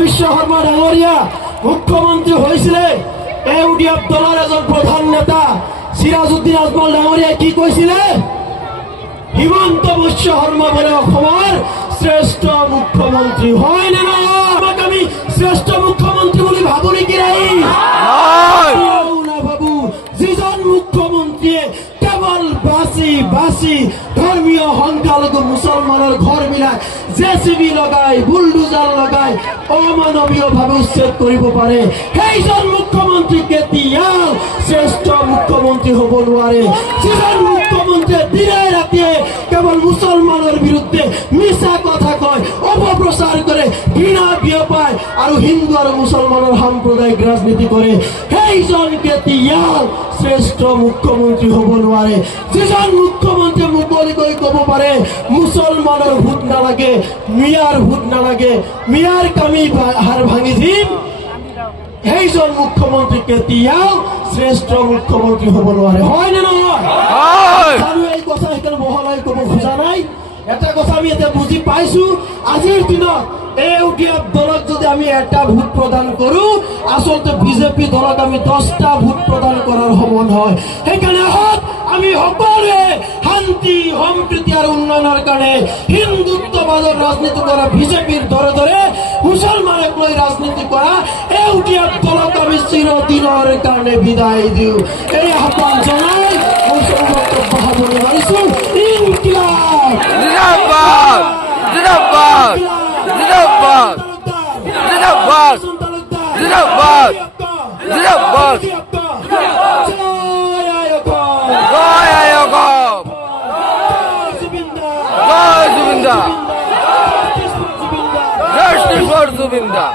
বিশ্ব শৰ্মা ডাঙৰীয়া মুখ্যমন্ত্ৰী হৈছিলে ইউডিএফ দলৰ এজন প্ৰধান নেতা সিৰাজউদ্দিন আজমল ডাঙৰীয়াই কি কৈছিলে হিমন্ত বিশ্ব শৰ্মা বোলে অসমৰ শ্ৰেষ্ঠ মুখ্যমন্ত্ৰী হয় নে নহয় আমাক আমি শ্ৰেষ্ঠ মুখ্যমন্ত্ৰী বুলি ভাবো নেকি নাভাবো যিজন মুখ্যমন্ত্ৰীয়ে কেৱল বাছি ধৰ্মীয় সংখ্যালঘু মুছলমানৰ ঘৰবিলাক জেচিবি লগাই বুলডোজাৰ লগাই অমানৱীয়ভাৱে উচ্ছেদ কৰিব পাৰে সেইজন মুখ্যমন্ত্ৰী কেতিয়াও শ্ৰেষ্ঠ মুখ্যমন্ত্ৰী হ'ব নোৱাৰে যিজন মুখ্যমন্ত্ৰীয়ে দিনে ৰাতিয়ে কেৱল মুছলমানৰ বিৰুদ্ধে মিছা কথা কয় অপপ্ৰচাৰ কৰে ঘৃণা বিয়পায় আৰু হিন্দু আৰু মুছলমানৰ সাম্প্ৰদায়িক ৰাজনীতি কৰে সেইজন কেতিয়াও শ্ৰেষ্ঠ মুখ্যমন্ত্ৰী হ'ব নোৱাৰে যিজন মুখ্যমন্ত্ৰী মুকলিকৈ ক'ব পাৰে মুছলমানৰ ভোট নালাগে মিয়াৰ ভোট নালাগে মিয়াৰ কামি হাৰ ভাঙি দিম সেইজন মুখ্যমন্ত্ৰী কেতিয়াও শ্ৰেষ্ঠ মুখ্যমন্ত্ৰী হ'ব নোৱাৰে হয় নে নহয় আৰু এই কথা সেইকাৰণে বহলাই ক'ব খোজা নাই এটা কথা আমি এতিয়া বুজি পাইছো আজিৰ দিনত ইউডিএফ দলক যদি আমি এটা ভোট প্ৰদান কৰো আচলতে বিজেপি দলক আমি 10টা ভোট প্ৰদান কৰাৰ সমান হয় সেইকাৰণে আমি সকলোৱে শান্তি সম্প্ৰীতি আৰু উন্নয়নৰ কাৰণে হিন্দুত্ববাদৰ ৰাজনীতি কৰা বিজেপিৰ দৰে মুছলমানক লৈ ৰাজনীতি কৰা ইউডিএফ দলক আমি চিৰদিনৰ কাৰণে বিদায় দিওঁ এই আহ্বান জনাই মোৰ বক্তব্য সামৰণি মাৰিছো ইনকিলাব জিন্দাবাদ জিন্দাবাদ জিন্দাবাদ জিন্দাবাদ জিন্দাবাদ জিন্দাবাদ জয় আয়োগম জয় জুবিন্দা জাস্টিস ফর জুবিন্দা